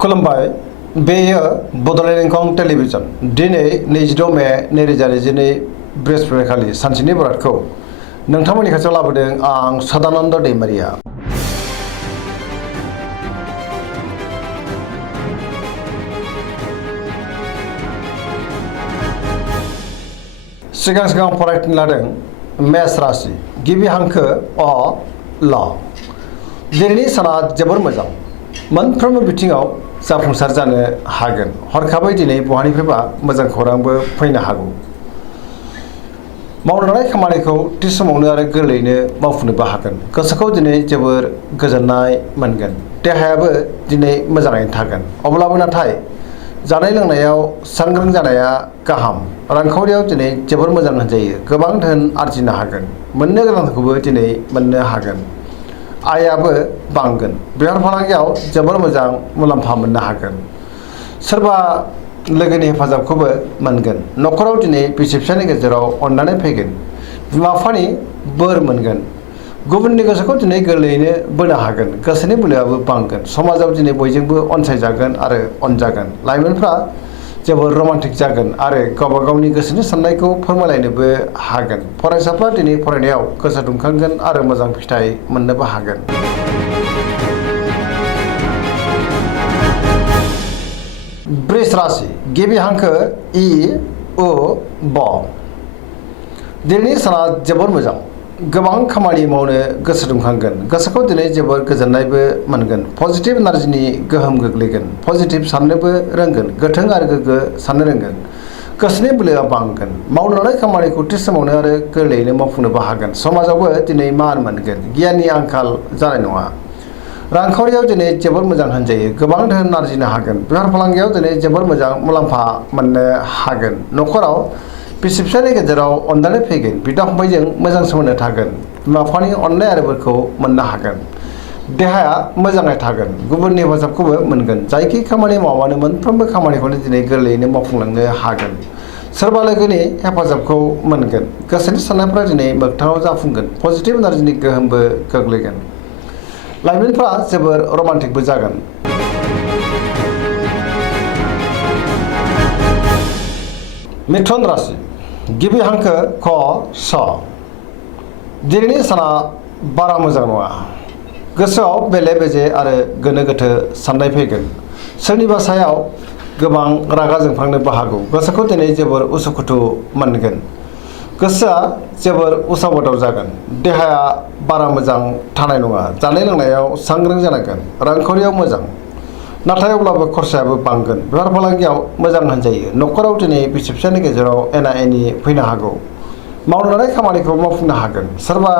खुलुमबाय बेयो बड'लेण्ड इंखं टेलिभिजन दिनै 22 मे 2022 बृहस्पतिखालि सानसेनि बरादखौ नोंथांमोननि खाथियाव लाबोदों आं सदानन्द दैमारिया। सिगां फरायथिं लादों मेष राशि गिबि हांखो अ ल। दिनैनि साना जोबोर मोजां, मोनफ्रोमबो बिथिङाव जाफुंसार जानो हागोन। हरखाबै दिनै बहानिफ्रायबा मोजां खौरांबो फैनो हागौ। मावनो लानाय खामानिखौ थि समावनो आरो गोरलैयैनो मावफुंनोबो हागोन। गोसोखौ दिनै जोबोर गोजोननाय मोनगोन। देहायाबो दिनै मोजाङैनो थागोन। अब्लाबो नाथाय जानाय लोंनायाव सांग्रां जानाया गाहाम। रांखावरियाव दिनै जोबोर मोजां होनजायो। गोबां धोन आरजिनो हागोन। मोननो गोनांखौबो दिनै मोननो हागोन। आयाबो बांगोन। बेफार फालांगियाव जोबोर मोजां मुलाम्फा मोननो हागोन। सोरबा लोगोनि हेफाजाबखौबो मोनगोन। न'खराव दिनै बिसि फिसायनि गेजेराव अननानै फैगोन। बिमा बिफानि बोर मोनगोन। गुबुननि गोसोखौ दिनै गोरलैयैनो बोनो हागोन। गोसोनि बोलोआबो बांगोन। समाजाव दिनै बयजोंबो अनसायजागोन आरो अनजागोन। लाइमोनफ्रा जोबोर रमान्टिक जागोन आरो गावबा गावनि गोसोनि साननायखौ फोरमायलायनोबो हागोन। फरायसाफ्रा दिनै फरायनायाव गोसो दुंखांगोन आरो मोजां फिथाइ मोननोबो हागोन। वृष राशि गिबि हांखो इ उ ब। दिनैनि साना जोबोर मोजां, गोबां खामानि मावनो गोसो दुंखांगोन। गोसोखौ दिनै जोबोर गोजोननायबो मोनगोन। पजिटिभ एनार्जिनि गोहोम गोग्लैगोन। पजिटिभ साननोबो रोंगोन। गोथों आरो गोग्गो साननो रोंगोन। गोसोनि बोलोआ बांगोन। मावनो लानाय खामानिखौ थि समावनो आरो गोरलैयैनो मावफुंनोबो हागोन। समाजावबो दिनै मान मोनगोन। गियाननि आंखाल जानाय नङा। रांखावरियाव दिनै जोबोर मोजां होनजायो। गोबां धोन आरजिनो हागोन। बेफार फालांगियाव दिनै जोबोर मोजां मुलाम्फा मोननो हागोन। न'खराव बिसि फिसायनि गेजेराव अननानै फैगोन। बिदा फंबायजों मोजां सोमोन्दो थागोन। बिमा बिफानि अननाय आरो बोरखौ मोननो हागोन। देहाया मोजाङै थागोन। गुबुननि हेफाजाबखौबो मोनगोन। जायखि खामानि मावानो मोनफ्रोमबो खामानिखौनो दिनै गोरलैयैनो मावफुंलांनो हागोन। सोरबा लोगोनि हेफाजाबखौ मोनगोन। गोसोनि साननायफ्रा दिनै मोगथाङाव जाफुंगोन। पजिटिभ एनार्जिनि गोहोमबो गोग्लैगोन। लाइमोनफ्रा जोबोर रमान्टिकबो जागोन। मिथुन राशि गिबि हांखो क स। दिनैनि साना बारा मोजां नङा। गोसोआव बेले बेजे आरो गोनो गोथो साननाय फैगोन। सोरनिबा सायाव गोबां रागा जोंफ्लांनोबो हागौ। गोसोखौ दिनै जोबोर उसुखुथु मोनगोन। गोसोआ जोबोर उसाव बादाव जागोन। देहाया बारा मोजां थानाय नङा। जानाय लोंनायाव सांग्रां जानांगोन। रांखावरियाव मोजां, नाथाय अब्लाबो खरसायाबो बांगोन। बेफार फालांगियाव मोजां होनजायो। न'खराव दिनै बिसि फिसायनि गेजेराव एना एनि फैनो हागौ। मावनो लानाय खामानिखौ मावफुंनो हागोन। सोरबा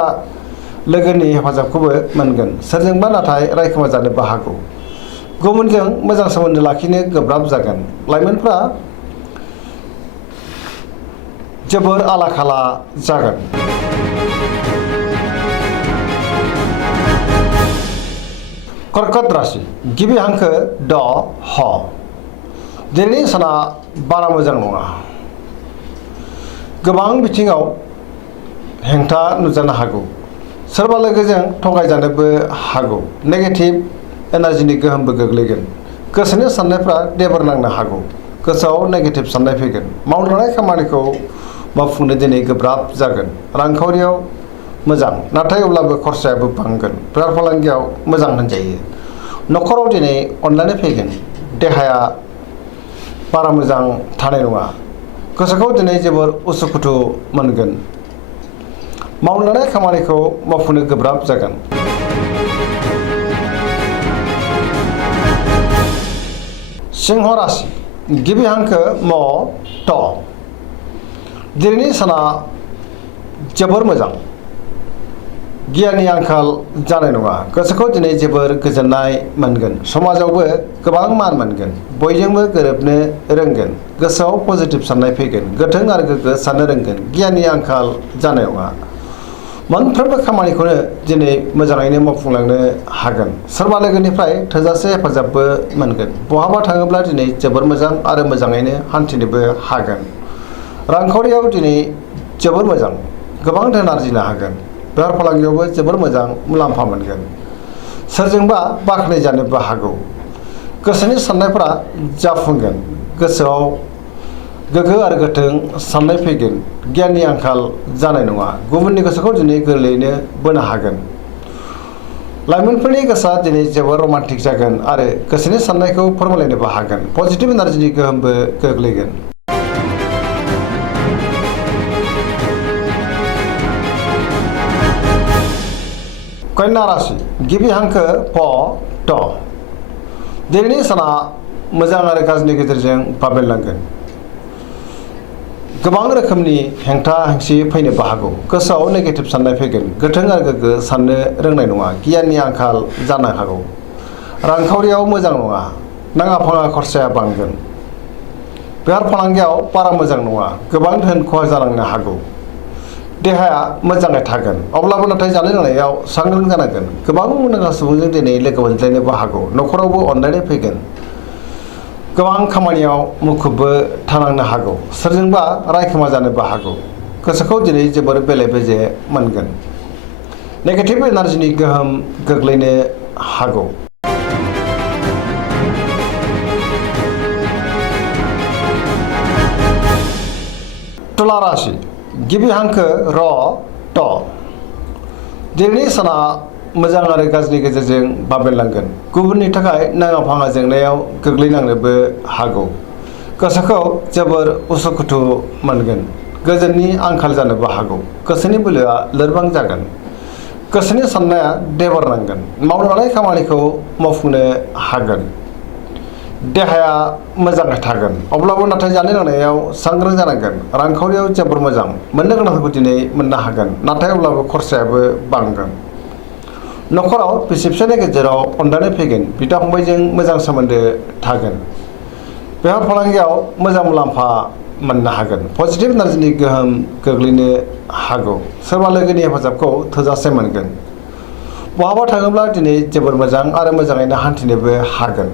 लोगोनि हेफाजाबखौबो मोनगोन। सोरजोंबा नाथाय रायखोमा जानोबो हागौ। गुबुनजों मोजां सोमोन्दो लाखिनो गोब्राब जागोन। लाइमोनफ्रा जोबोर आला खाला जागोन। कर्कट राशि गिबि हांखो ड ह। दिनैनि साना बारा मोजां नङा। गोबां बिथिङाव हेंथा नुजानो हागौ। सोरबा लोगोजों थगायजानोबो हागौ। नेगेटिभ एनार्जिनि गोहोमबो गोग्लैगोन। गोसोनि साननायफ्रा देबार नांनो हागौ। गोसोआव नेगेटिभ साननाय फैगोन। मावनो लानाय खामानिखौ मावफुंनो दिनै गोब्राब जागोन। रांखावरियाव मोजां, नाथाय अब्लाबो खरसायाबो बांगोन। बेफार फालांगियाव मोजां होनजायो। न'खराव दिनै अननानै फैगोन। देहाया बारा मोजां थानाय नङा। गोसोखौ दिनै जोबोर उसुखुथु मोनगोन। मावनो लानाय खामानिखौ मावफुंनो गोब्राब जागोन। सिंह राशि गिबि हांखो म ट। दिनैनि साना जोबोर मोजां। गियाननि आंखाल जानाय नङा। गोसोखौ दिनै जोबोर गोजोननाय मोनगोन। समाजावबो गोबां मान मोनगोन। बयजोंबो गोरोबनो रोंगोन। गोसोआव पजिटिभ साननाय फैगोन। गोथों आरो गोग्गो साननो रोंगोन। गियाननि आंखाल जानाय नङा। मोनफ्रोमबो खामानिखौनो दिनै मोजाङैनो मावफुंलांनो हागोन। सोरबा लोगोनिफ्राय थोजासे हेफाजाबबो मोनगोन। बहाबा थाङोब्ला दिनै जोबोर मोजां आरो मोजाङैनो हान्थिनोबो हागोन। रांखावरियाव दिनै जोबोर मोजां। गोबां धोन आरजिनो हागोन। बेफार फालांगियावबो जोबोर मोजां मुलाम्फा मोनगोन। सोरजोंबा बाख्नायजानोबो हागौ। गोसोनि साननायफोरा जाफुंगोन। गोसोआव गोग्गो आरो गोथों साननाय फैगोन। गियाननि आंखाल जानाय नङा। गुबुननि गोसोखौ दिनै गोरलैयैनो बोनो हागोन। लाइमोनफोरनि गोसोआ दिनै जोबोर रमान्टिक जागोन आरो गोसोनि साननायखौ फोरमायलायनोबो हागोन। पजिटिभ एनार्जिनि गोहोमबो गोग्लैगोन। कन्या राशि गिबि हांखो प ट। दिनैनि साना मोजां आरो गाज्रिनि गेजेरजों बाबेनलांगोन। गोबां रोखोमनि हेंथा हेंसि फैनोबो हागौ। गोसोआव नेगेटिभ साननाय फैगोन। गोथों आरो गोग्गो साननो रोंनाय नङा। गियाननि आंखाल जानो हागौ। रांखावरियाव मोजां नङा। नाङा फाङा खरसाया बांगोन। बेफार फालांगियाव बारा मोजां नङा। गोबां धोन खहा जालांनो हागौ। देहाया मोजाङै थागोन। अब्लाबो नाथाय जानाय लोंनायाव सांग्रां जानांगोन। गोबां मुंदांखा सुबुंजों दिनै लोगो मोनज्लायनोबो हागौ। न'खरावबो अनलायनाय फैगोन। गोबां खामानियाव मुखुबबो थानांनो हागौ। सोरजोंबा रायखोमा जानोबो हागौ। गोसोखौ दिनै जोबोर बेले बेजे मोनगोन। नेगेटिभ एनार्जिनि गोहोम गोग्लैनो हागौ। तुला राशि गिबि हांखो र ट। दिनैनि साना मोजां आरो गाज्रिनि गेजेरजों बाबेनलांगोन। गुबुननि थाखाय नाङा फाङा जेंनायाव गोग्लैनांनोबो हागौ। गोसोखौ जोबोर उसुखुथु मोनगोन। गोजोननि आंखाल जानोबो हागौ। गोसोनि बोलोआ लोरबां जागोन। गोसोनि साननाया देबार नांगोन। मावनो लानाय खामानिखौ मावफुंनो हागोन। देहाया मोजाङै थागोन। अब्लाबो नाथाय जानाय लोंनायाव सांग्रां जानांगोन। रांखावरियाव जोबोर मोजां। मोननो गोनांखौ दिनै मोननो हागोन। नाथाय अब्लाबो खरसायाबो बांगोन। न'खराव बिसि फिसायनि गेजेराव अनलायनाय फैगोन। बिदा फंबायजों मोजां सोमोन्दो थागोन। बेफार फालांगियाव मोजां मुलाम्फा मोननो हागोन। पजिटिभ एनार्जिनि गोहोम गोग्लैनो हागौ। सोरबा लोगोनि हेफाजाबखौ थोजासे मोनगोन। बहाबा थाङोब्ला दिनै जोबोर मोजां आरो मोजाङैनो हान्थिनोबो हागोन।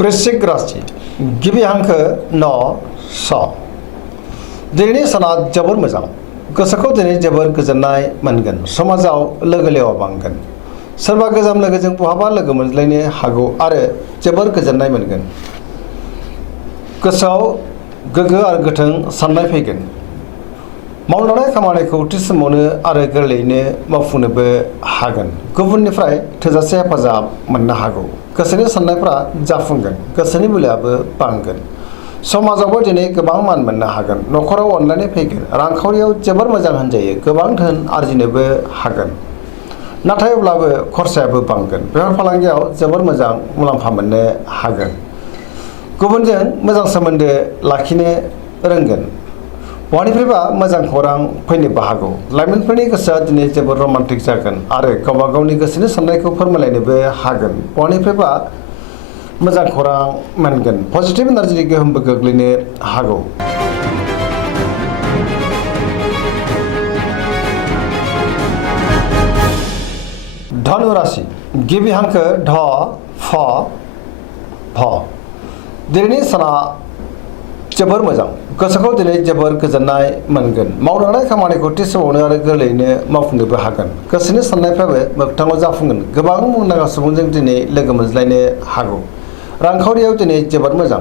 वृश्चिक राशि गिबि हांखो न स। दिनैनि साना जोबोर मोजां। गोसोखौ दिनै जोबोर गोजोननाय मोनगोन। समाजाव लोगो लेवा बांगोन। सोरबा गोजाम लोगोजों बहाबा लोगो मोनज्लायनो हागौ आरो जोबोर गोजोननाय मोनगोन। गोसोआव गोग्गो आरो गोथों साननाय फैगोन। मावनो लानाय खामानिखौ थि समावनो आरो गोरलैयैनो मावफुंनोबो हागोन। गुबुननिफ्राय थोजासे हेफाजाब मोननो हागौ। गोसोनि साननायफ्रा जाफुंगोन। गोसोनि बोलोआबो बांगोन। समाजावबो दिनै गोबां मान मोननो हागोन। न'खराव अनलायनाय फैगोन। रांखावरियाव जोबोर मोजां होनजायो। गोबां धोन आरजिनोबो हागोन। नाथाय अब्लाबो खरसायाबो बांगोन। बेफार फालांगियाव जोबोर मोजां मुलाम्फा मोननो हागोन। गुबुनजों मोजां सोमोन्दो लाखिनो रोंगोन। बहानिफ्रायबा मोजां खौरां फैनोबो हागौ। लाइमोनफोरनि गोसोआ दिनै जोबोर रमान्टिक जागोन आरो गावबा गावनि गोसोनि साननायखौ फोरमायलायनोबो हागोन। बहानिफ्रायबा मोजां खौरां मोनगोन। पजिटिभ एनार्जिनि गोहोमबो गोग्लैनो हागौ। धनु राशि गिबि हांखो ध फ भ। दिनैनि साना जोबोर मोजां। गोसोखौ दिनै जोबोर गोजोननाय मोनगोन। मावनो लानाय खामानिखौ थि समावनो आरो गोरलैयैनो मावफुंनोबो हागोन। गोसोनि साननायफ्राबो मोगथाङाव जाफुंगोन। गोबां मुंदांखा सुबुंजों दिनै लोगो मोनज्लायनो हागौ। रांखावरियाव दिनै जोबोर मोजां।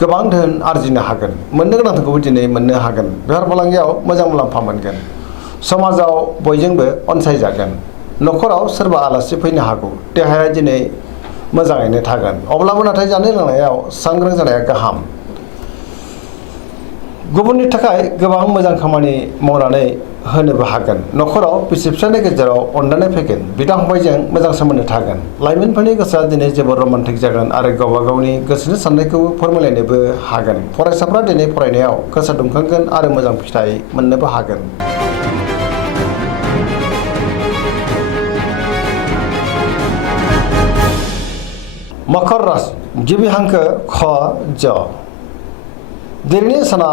गोबां धोन आरजिनो हागोन। मोननो गोनांखौबो दिनै मोननो हागोन। बेफार फालांगियाव मोजां मुलाम्फा मोनगोन। समाजाव बयजोंबो अनसायजागोन। न'खराव सोरबा आलासि फैनो हागौ। देहाया दिनै मोजाङैनो थागोन। अब्लाबो नाथाय जानाय लोंनायाव सांग्रां जानाया गाहाम। गुबुननि थाखाय गोबां मोजां खामानि मावनानै होनोबो हागोन। न'खराव बिसि फिसायनि गेजेराव अनलायनाय फैगोन। बिदा फंबायजों मोजां सोमोन्दो थागोन। लाइमोनफोरनि गोसोआ दिनै जोबोर रमान्टिक जागोन आरो गावबा गावनि गोसोनि साननायखौ फोरमायलायनोबो हागोन। फरायसाफ्रा दिनै फरायनायाव गोसो दुंखांगोन आरो मोजां फिथाइ मोननोबो हागोन। मकर राशि गिबि हांखो ख ज। दिनैनि साना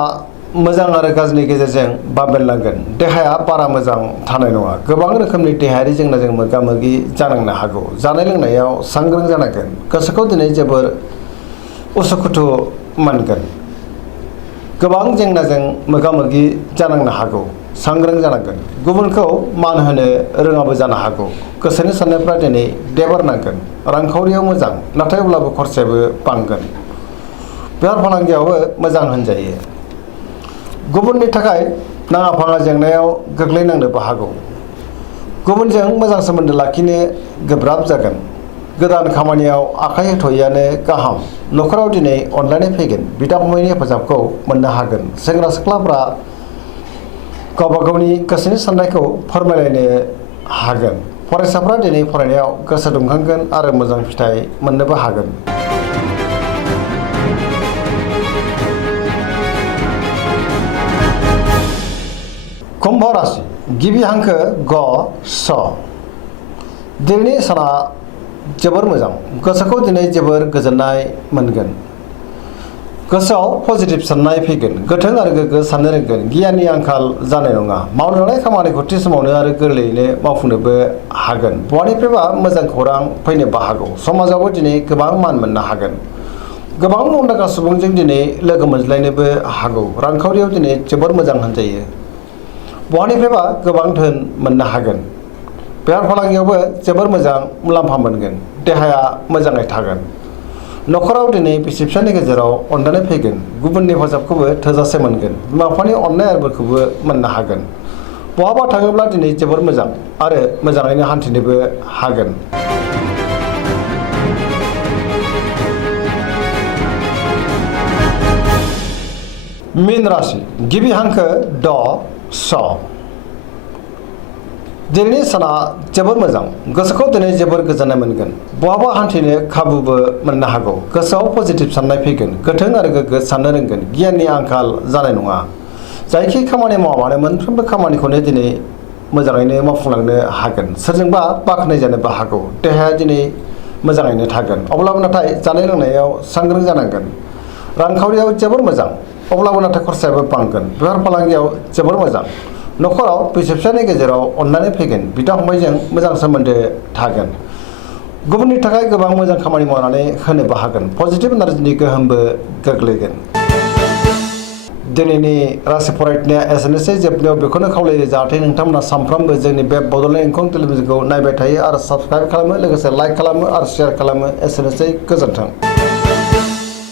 मोजां आरो गाज्रिनि गेजेरजों बाबेनलांगोन। देहाया बारा मोजां थानाय नङा। गोबां रोखोमनि देहायारि जेंनाजों मोगा मोगि जानांनो हागौ। जानाय लोंनायाव सांग्रां जानांगोन। गोसोखौ दिनै जोबोर उसुखुथु मोनगोन। गोबां जेंनाजों मोगा मोगि जानांनो हागौ। सांग्रां जानांगोन। गुबुनखौ मान होनो रोङाबो जानो हागौ। गोसोनि साननायफ्रा दिनै देबारनांगोन। रांखावरियाव मोजां, नाथाय अब्लाबो खरसायाबो बांगोन। बेफार फालांगियावबो मोजां होनजायो। गुबुननि थाखाय नाङा फाङा जेंनायाव गोग्लैनांनोबो हागौ। गुबुनजों मोजां सोमोन्दो लाखिनो गोब्राब जागोन। गोदान खामानियाव आखाइ होथ'यैआनो गाहाम। न'खराव दिनै अनलायनाय फैगोन। बिदा फंबायनि हेफाजाबखौ मोननो हागोन। सेंग्रा सिख्लाफ्रा गावबा गावनि गोसोनि साननायखौ फोरमायलायनो हागोन। फरायसाफ्रा दिनै फरायनायाव गोसो दुंखांगोन आरो मोजां फिथाइ मोननोबो हागोन। कुम्भ राशि गिबि हांखो ग स। दिनैनि साना जोबोर मोजां। गोसोखौ दिनै जोबोर गोजोननाय मोनगोन। गोसोआव पजिटिभ साननाय फैगोन। गोथों आरो गोग्गो साननो रोंगोन। गियाननि आंखाल जानाय नङा। मावनो लानाय खामानिखौ थि समावनो आरो गोरलैयैनो मावफुंनोबो हागोन। बहानिफ्रायबा मोजां खौरां फैनोबो हागौ। समाजावबो दिनै गोबां मान मोननो हागोन। गोबां मुंदांखा सुबुंजों दिनै लोगो मोनज्लायनोबो हागौ। रांखावरियाव दिनै जोबोर मोजां होनजायो। बहानिफ्रायबा गोबां धोन मोननो हागोन। बेफार फालांगियावबो जोबोर मोजां मुलाम्फा मोनगोन। देहाया मोजाङै थागोन। न'खराव दिनै बिसि फिसायनि गेजेराव अनलायनाय फैगोन। गुबुननि हेफाजाबखौबो थोजासे मोनगोन। बिमा बिफानि अननाय आरो बोरखौबो मोननो हागोन। बहाबा थाङोब्ला दिनै जोबोर मोजां आरो मोजाङैनो हान्थिनोबो हागोन। मीन राशि गिबि हांखो ड स। दिनैनि साना जोबोर मोजां। गोसोखौ दिनै जोबोर गोजोननाय मोनगोन। बहाबा हान्थिनो खाबुबो मोननो हागौ। गोसोआव पजिटिभ साननाय फैगोन। गोथों आरो गोग्गो साननो रोंगोन। गियाननि आंखाल जानाय नङा। जायखि खामानि मावा मानो मोनफ्रोमबो खामानिखौनो दिनै मोजाङैनो मावफुंलांनो हागोन। सोरजोंबा बाख्नाय जानोबो हागौ। देहाया दिनै मोजाङैनो थागोन। अब्लाबो नाथाय जानाय लोंनायाव सांग्रां जानांगोन। रांखावरियाव जोबोर मोजां। अब्लाबो नाथाय खरसायाबो बांगोन। बेफार फालांगियाव जोबोर मोजां। न'खराव बिसि फिसायनि गेजेराव अनलायनाय फैगोन। बिदा फंबायजों मोजां सोमोन्दो थागोन। गुबुननि थाखाय गोबां मोजां खामानि मावनानै होनोबो हागोन। पजिटिभ एनार्जिनि गोहोमबो गोग्लैगोन। दिनैनि राशि फरायथिनाया एसेनोसै। जोबनायाव बेखौनो खावलायो जाहाथे नोंथांमोना सानफ्रोमबो जोंनि बे बड'लेण्ड इंखं टेलिभिजनखौ नायबाय थायो आरो साबस्क्राइब खालामो, लोगोसे लाइक खालामो आरो शेयार खालामो। एसेनोसै, गोजोन्थों।